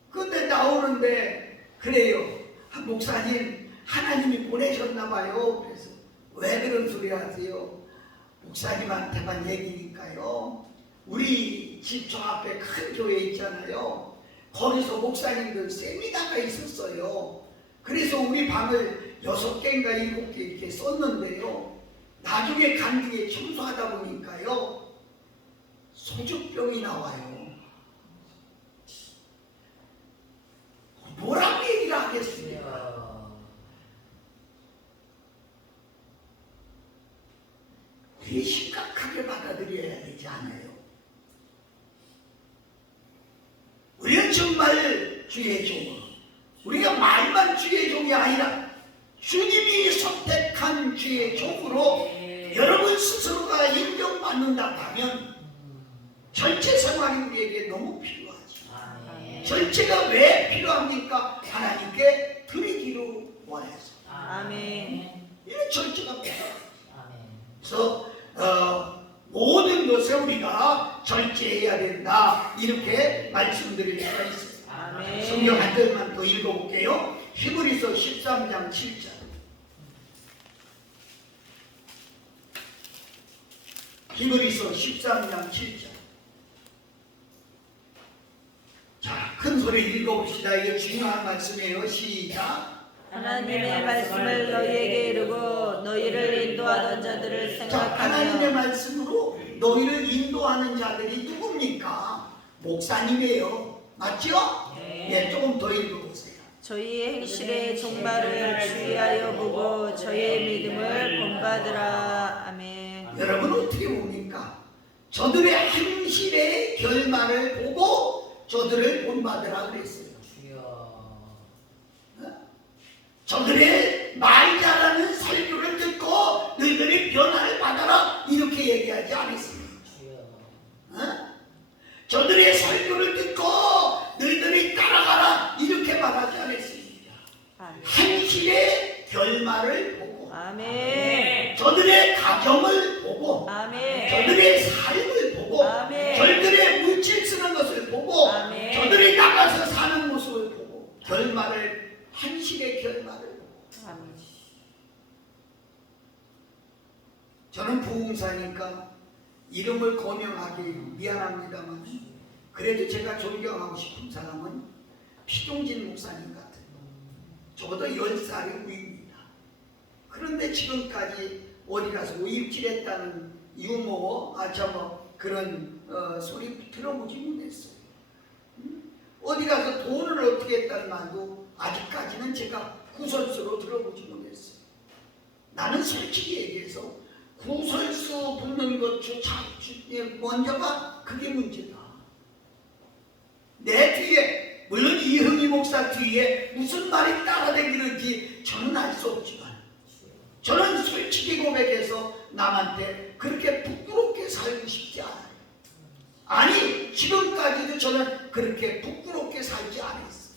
그런데 나오는데 그래요. 목사님 하나님이 보내셨나 봐요. 그래서 왜 그런 소리 하세요? 목사님한테만 얘기니까요. 우리 집 저 앞에 큰 교회 있잖아요. 거기서 목사님들 세미나가 있었어요. 그래서 우리 방을 6개인가 7개 이렇게 썼는데요. 나중에 간 뒤에 청소하다 보니까요. 소주병이 나와요. 뭐라고 얘기를 하겠습니까? 우리 심각하게 받아들여야 되지 않아요? 우리는 정말 주의 종, 우리가 말만 주의 종이 아니라 주님이 선택한 주의 종으로 여러분 스스로가 인정받는다고 하면 전체 생활이 우리에게 너무 필요하죠. 전체가 왜 필요합니까? 하나님께 드리기로 원해서. 아멘. 이런 전체가 필요합니다. 그래서 모든 것에 우리가 절제해야 된다, 이렇게 말씀드릴 수가 있습니다. 아멘. 성경 한 절만 더 읽어볼게요. 히브리서 13장 7절. 히브리서 13장 7절. 자, 큰 소리 읽어봅시다. 이게 중요한 말씀이에요. 시작. 하나님의 말씀을 너희에게 이르고 너희를 인도하던 자들을 자, 하나님의 생각하며 말씀으로 너희를 인도하는 자들이 누굽니까? 목사님이에요. 맞죠? 네, 조금 더 읽어보세요. 저희의 행실의 종말을 주의하여 보고 저희의 믿음을 본받으라. 아멘. 여러분 어떻게 봅니까? 저들의 행실의 결말을 보고 저들을 본받으라 그랬어요. 저들의 말 잘하는 설교를 듣고 너희들이 변화를 받아라, 이렇게 얘기하지 않았습니다. 저들의 설교를 듣고 너희들이 따라가라, 이렇게 말하지 않았습니다. 행실의 결말을 보고, 아멘. 저들의 가정을 보고, 아멘. 저들의 삶을 보고, 아멘. 저들의 물질 쓰는 것을 보고, 아멘. 저들이 나가서 사는 모습을 보고, 결말을, 행실의 결말을 보고. 아멘. 봉사니까 이름을 거명하기 미안합니다만 그래도 제가 존경하고 싶은 사람은 피동진 목사님 같은 저보다 10살이 위입니다. 그런데 지금까지 어디 가서 우입질했다는 유머 그런 소리 들어보지 못했어요. 어디 가서 돈을 어떻게 했다는 말도 아직까지는 제가 구설수로 들어보지 못했어요. 나는 솔직히 얘기해서 구설수 붙는 것 먼저가 그게 문제다. 내 뒤에 물론 이흥희 목사 뒤에 무슨 말이 따라다니는지 저는 알 수 없지만 저는 솔직히 고백해서 남한테 그렇게 부끄럽게 살고 싶지 않아요. 아니 지금까지도 저는 그렇게 부끄럽게 살지 않았어요.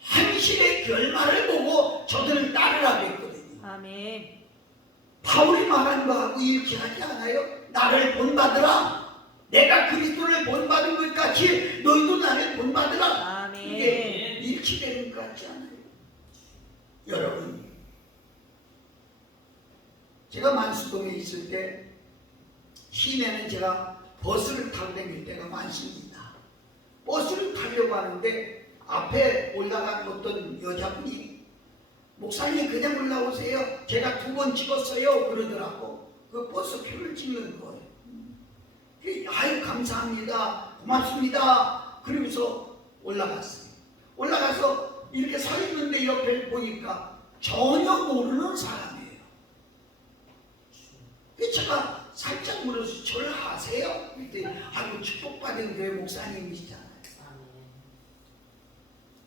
현실의 결말을 보고 저들은 따르라고 했거든요. 아멘. 바울이 말한 거하고 일치하지 않아요? 나를 본받으라. 내가 그리스도를 본받은 것 같이 너희도 나를 본받으라. 아멘. 이게 일치되는 것 같지 않아요? 여러분, 제가 만수동에 있을 때 시내는 제가 버스를 타고 다닐 때가 많습니다. 버스를 타려고 하는데 앞에 올라간 어떤 여자분이 목사님 그냥 올라오세요. 제가 2번 찍었어요. 그러더라고. 그 버스표를 찍는 거예요. 아유 감사합니다. 고맙습니다. 그러면서 올라갔어요. 올라가서 이렇게 서 있는데 옆에 보니까 전혀 모르는 사람이에요. 그래서 제가 살짝 물어서 저를 아세요? 그랬더니 아이고 축복받은 교회 목사님이시잖아요.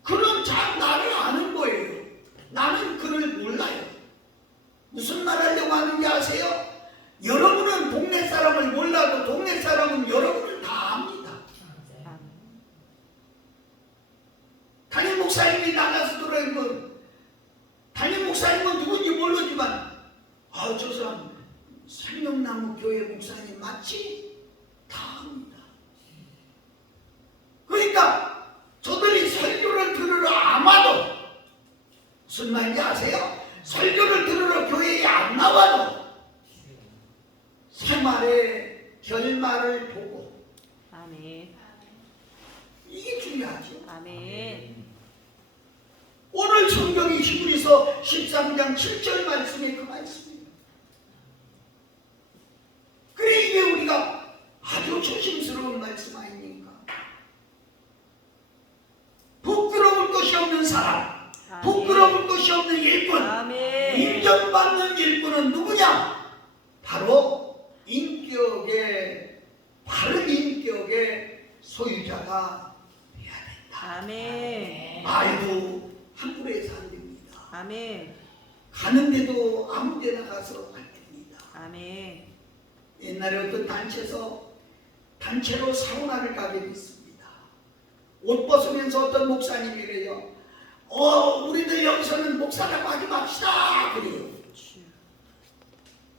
그는 잘 나를 아는 거예요. 나는 그를 몰라요. 무슨 말 하려고 하는지 아세요? 여러분은 동네 사람을 몰라도 동네 사람은 여러분을 다 압니다. 담임 목사님이 나가서 들어오면 담임 목사님은 누군지 모르지만 저 사람 생명나무 교회 목사님 맞지? 다 압니다. 그러니까 저들이 설교를 들으러 아마도 무슨 말인지 아세요? 설교를 들으러 교회에 안 나와도 생활의 결말을 보고 아멘. 이게 중요하죠. 아멘. 오늘 성경이 히브리서 13장 7절 말씀에 그 말씀이에요. 그래 이게 우리가 아주 조심스러운 말씀 아닙니까? 부끄러울 것이 없는 사람, 부끄러울 것이 없는 일꾼, 아멘. 인정받는 일꾼은 누구냐? 바로 바른 인격의 소유자가 되어야 된다. 아멘. 말도 함부로 해서 안 됩니다. 아멘. 가는데도 아무 데나 가서 안 됩니다. 아멘. 옛날에 어떤 단체로 사우나를 가게 됐습니다. 옷 벗으면서 어떤 목사님이래요. 우리들 여기서는 목사라고 하지 맙시다. 그래요.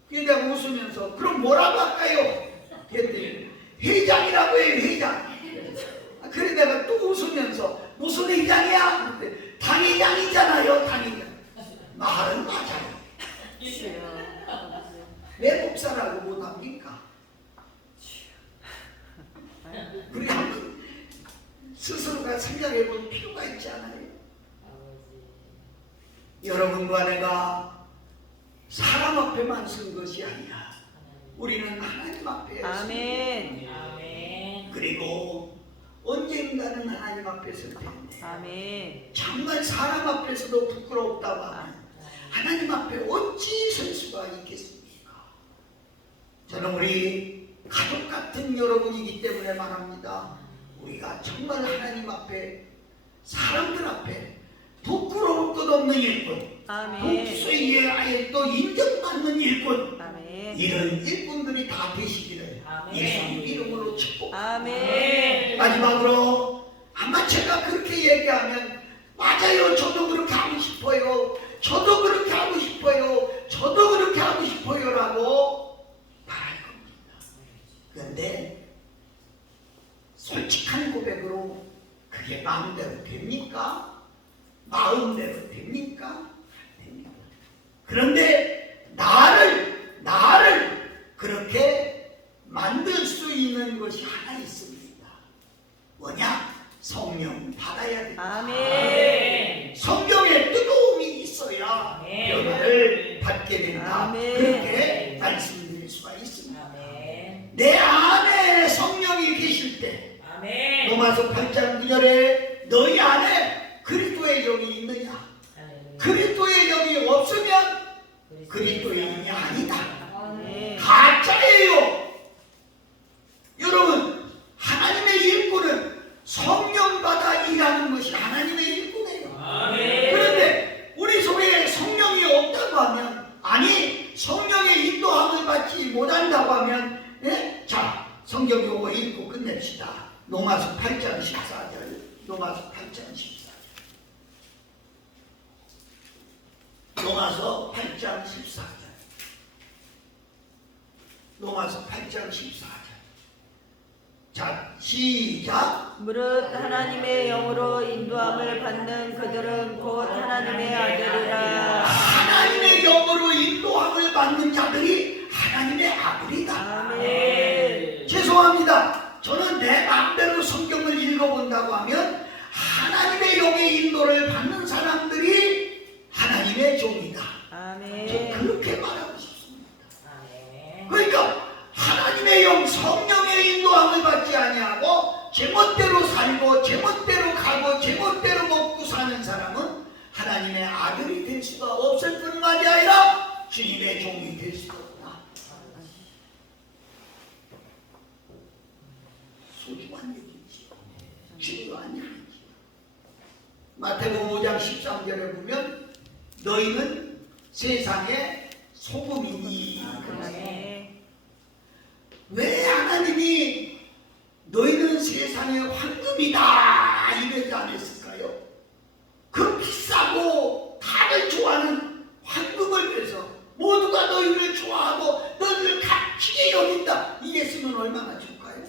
그래 내가 웃으면서 그럼 뭐라고 할까요? 그랬더니 회장이라고 해요. 회장. 그래 내가 또 웃으면서 무슨 회장이야? 그랬더니 당회장이잖아요. 당회장. 말은 맞아요. 왜 목사라고 못합니까? 우리 한번 스스로가 생각해 볼 필요가 있지 않아요? 여러분과 내가 사람 앞에만 쓴 것이 아니야. 우리는 하나님 앞에 아멘. 그리고 언젠가는 하나님 앞에 설 텐데 아멘. 정말 사람 앞에서도 부끄럽다고 하면 하나님 앞에 어찌 설 수가 있겠습니까? 저는 우리 가족 같은 여러분이기 때문에 말합니다. 우리가 정말 하나님 앞에 사람들 앞에 부끄러울 것 없는 일꾼, 아멘. 독수의 또 인정받는 일꾼, 아멘. 이런 일꾼들이 다 되시기를 예수님 이름으로 축복합니다. 아멘. 마지막으로 아마 제가 그렇게 얘기하면 맞아요. 저도 그렇게 하고 싶어요. 저도 그렇게 하고 싶어요. 저도 그렇게 하고 싶어요 라고 말할 겁니다. 그런데 솔직한 고백으로 그게 마음대로 됩니까? 마음대로 됩니까? 안 됩니다. 받게 된다. 아멘. 그렇게 말씀드릴 수가 있습니다. 아멘. 내 안에 성령이 계실 때 아멘. 로마서 8장 9절에 너희 안에 그리스도의 영이 있느냐? 할렐루야. 그리스도의 영이 없으면 그리스도의 영이 아니다. 아멘. 가짜예요. 여러분, 하나님의 일꾼은 성령받아 일하는 것이 하나님의 일꾼이에요. 아멘. 그런데 우리 속에 성령이 없다고 하면, 아니 성령의 인도함을 받지 못한다고 하면, 자, 성경 요거 읽고 끝냅시다. 로마서 8장 14절. 로마서 8장 14절. 로마서 8장 14절. 로마서 8장 14절. 자, 시작. 무릇 하나님의 영으로 인도함을 받는 그들은 곧 하나님의 아들이라. 하나님의 영으로 인도함을 받는 자들이 하나님의 아들이다. 아멘. 죄송합니다. 저는 내 마음대로 성경을 읽어본다고 하면 하나님의 영의 인도를 받는 사람들이 하나님의 종이다. 저 아멘. 그렇게 말하고 싶습니다. 아멘. 그러니까 하나님의 영, 성령의 인도함을 받지 아니하고 제멋대로 살고 제멋대로 가고 제멋대로 먹고 사는 사람은 하나님의 아들이 될 수가 없을 뿐만이 아니라 주님의 종이 될 수가 없다. 소중한 얘기지. 중요한 얘기지. 마태복음 5장 13절에 보면 너희는 세상의 소금이니. 아멘. 왜 하나님이 너희는 세상의 황금이다 이러지 않았을까요? 그 비싸고 다들 좋아하는 황금을 위해서 모두가 너희를 좋아하고 너희를 값지게 여긴다 이랬으면 얼마나 좋을까요?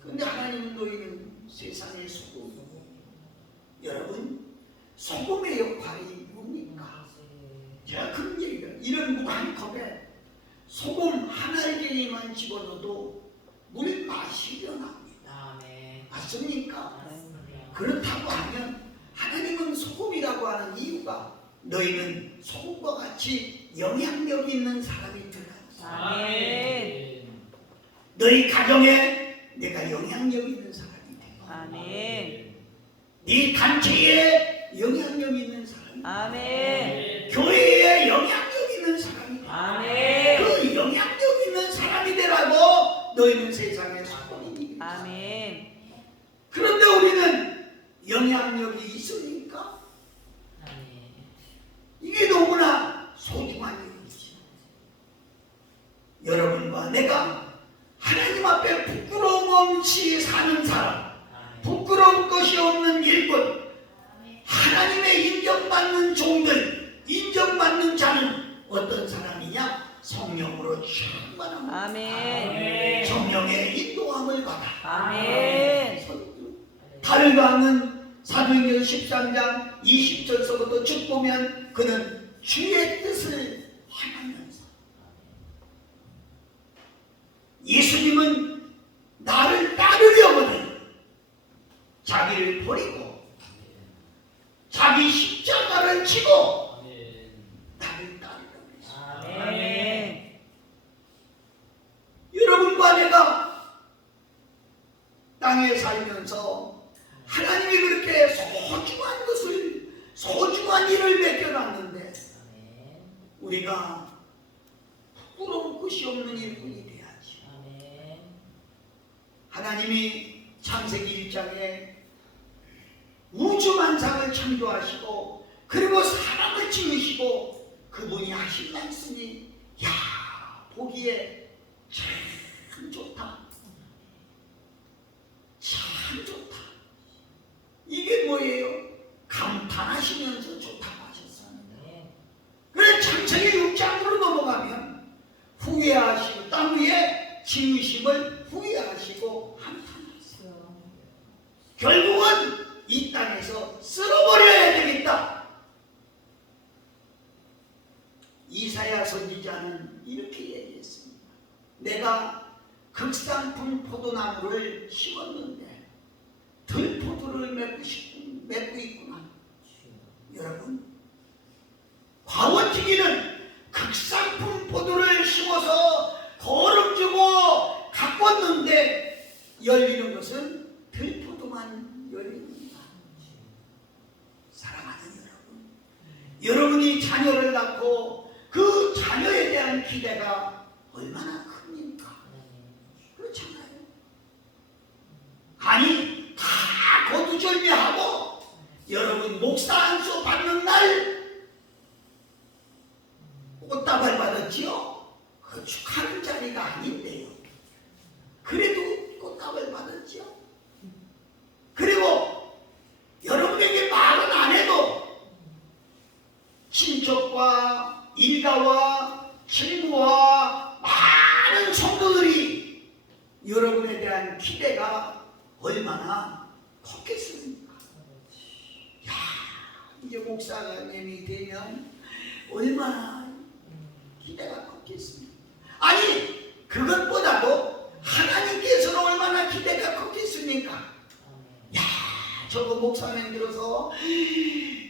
근데 하나님은 너희는 세상의 소금. 여러분, 소금의 역할이 뭡니까? 제가 그런 얘기를, 이런 무한 컵에 소금 한 알갱이만 집어넣어도 물 맛이 일어납니다. 아멘. 맞습니까? 맞습니다. 그렇다고 하면 하나님은 소금이라고 하는 이유가 너희는 소금과 같이 영향력 있는 사람이 되라. 아멘. 너희 가정에 내가 영향력 있는 사람이 되고 아멘. 네 단체에 영향력 있는 사람이 되고 아멘. 교회에 영향력 있는 사람이 되고 아멘. 그 영향력 있는 사람이 되라고 너희는 세상의 소금이니. 아멘. 그런데 우리는 영향력이 있습니까? 아멘. 이게 너무나 소중한 일이지. 여러분과 내가 하나님 앞에 부끄러움 없이 사는 사람, 부끄러울 것이 없는 일꾼, 하나님의 인정받는 종들, 인정받는 자는 어떤 사람이냐? 성령으로 충만한 아멘. 성령의 인도함을 받아. 아멘. 다르가는 사도행전 13장 20절서부터 쭉 보면 그는 주의 뜻을 행하면서 예수님은 나를 따르려거든 자기를 버리고 자기 십자가를 지고 나를 따르려고 했어. 아멘. 여러분과 내가 땅에 살면서 하나님이 그렇게 소중한 것을, 소중한 일을 맡겨놨는데 우리가 부끄러울 것이 없는 일꾼이 돼야지. 하나님이 창세기 1장에 우주만상을 창조하시고 그리고 사람을 지으시고 그분이 하신 말씀이 야 보기에 참 좋다. 참 좋다. 이게 뭐예요? 감탄하시면서 좋다고 하셨어요. 그래 창세기 6장으로 넘어가면 후회하시고 땅 위에 지으심을 후회하시고 감탄하세요. 결국은 이 땅에서 쓸어버려야 되겠다. 이사야 선지자는 이렇게 얘기했습니다. 내가 극상품 포도나무를 심었는데 들포도를 맺고 있구나. 여러분, 과원지기는 극상 대한 기대가 얼마나 큽니까? 그렇잖아요. 아니 다 거두절미하고 여러분 목사 안수 받는 날 꽃다발 받았지요? 그 축하하는 자리가 아닌데요. 그래도 꽃다발 받았지요. 그리고 여러분에게 말은 안 해도 친척과 일가와 친구와 많은 성도들이 여러분에 대한 기대가 얼마나 컸겠습니까? 야, 이제 목사님이 되면 얼마나 기대가 컸겠습니까? 아니 그것보다도 하나님께서는 얼마나 기대가 컸겠습니까? 야, 저거 목사님 들어서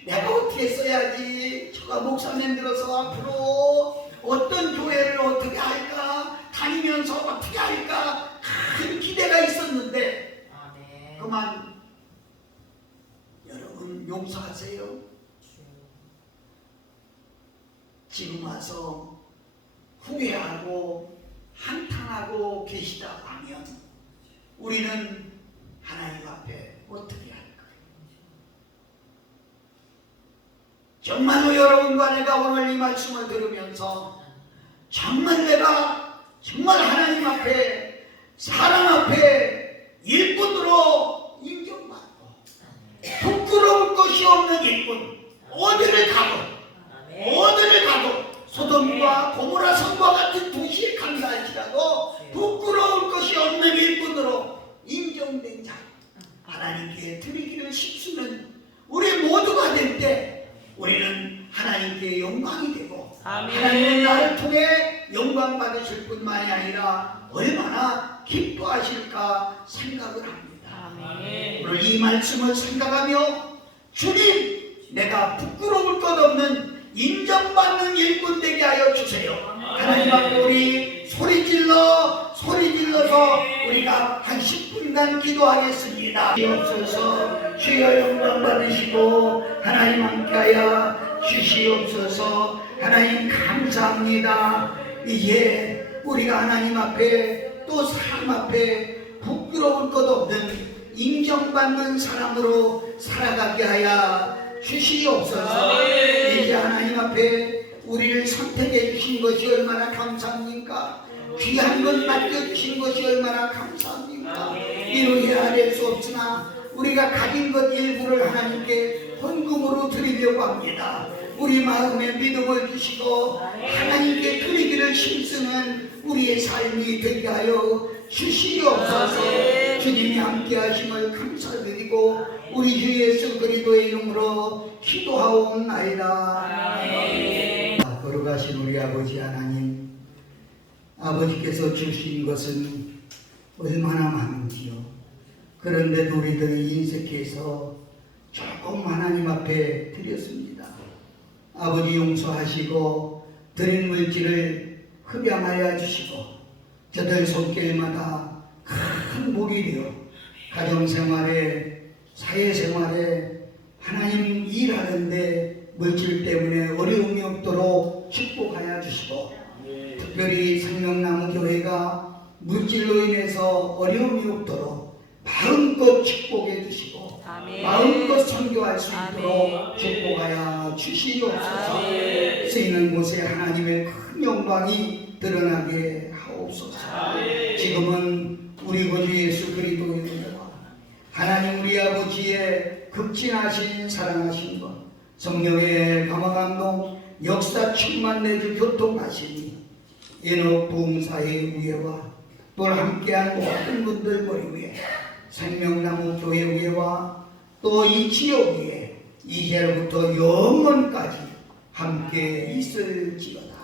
내가 어떻게 써야지, 저거 목사님 들어서 앞으로 어떤 교회를 어떻게 할까, 다니면서 어떻게 할까, 큰 기대가 있었는데 그만 여러분 용서하세요. 지금 와서 후회하고 한탄하고 계시다 하면 우리는 하나님 앞에 어떻게 할까요? 정말로 여러분과 내가 오늘 이 말씀을 들으면서 정말 내가 정말 하나님 앞에 사람 앞에 일꾼으로 인정받고 부끄러울 것이 없는 일꾼, 어디를 가도 소돔과 고모라 성과 같은 도시에 간다 할지라도 부끄러울 것이 없는 일꾼으로 인정된 자, 하나님께 드리기를 힘쓰는 우리 모두가 될 때 우리는 하나님께 영광이 되고 하나님은 나를 통해 영광 받으실 뿐만이 아니라 얼마나 기뻐하실까 생각을 합니다. 오늘 이 말씀을 생각하며 주님, 내가 부끄러울 것 없는 인정받는 일꾼 되게 하여 주세요. 하나님 앞에 우리 소리 질러서 우리가 한 10분간 기도하겠습니다. 주옵소서, 주여 영광 받으시고 하나님 함께하여 주시옵소서. 하나님 감사합니다. 이제 우리가 하나님 앞에 또 사람 앞에 부끄러울 것 없는 인정받는 사람으로 살아가게 하여 주시옵소서. 이제 하나님 앞에 우리를 선택해 주신 것이 얼마나 감사합니까? 귀한 것 맡겨주신 것이 얼마나 감사합니까? 이루어야 될 수 없으나 우리가 가진 것 일부를 하나님께 헌금으로 드리려고 합니다. 우리 마음에 믿음을 주시고 하나님께 드리기를 힘쓰는 우리의 삶이 되게 하여 주시옵소서. 주님이 함께 하심을 감사드리고 우리 주 예수 그리스도의 이름으로 기도하옵나이다. 거룩하신 우리 아버지 하나님, 아버지께서 주신 것은 얼마나 많은지요. 그런데도 우리들은 인색해서 조금 하나님 앞에 드렸습니다. 아버지 용서하시고 드린 물질을 흡양하여 주시고 저들 손길마다 큰 복이 되어 가정생활에 사회생활에 하나님 일하는데 물질 때문에 어려움이 없도록 축복하여 주시고 특별히 생명나무 교회가 물질로 인해서 어려움이 없도록 마음껏 축복해 주시고 마음껏 선교할 수 있도록 축복하여 주시옵소서. 쓰이는 곳에 하나님의 큰 영광이 드러나게 하옵소서. 지금은 우리 구주 예수 그리스도의 은혜와 하나님 우리 아버지의 극진하신 사랑하신 것, 성령의 감화감동 역사 충만 내주 교통하시니 연옥 부흥사의 위에와 또 함께한 모든 분들 머리 위에 생명나무 교회 위에와 또 이 지역 위에 이제로부터 영원까지 함께 있을지어다.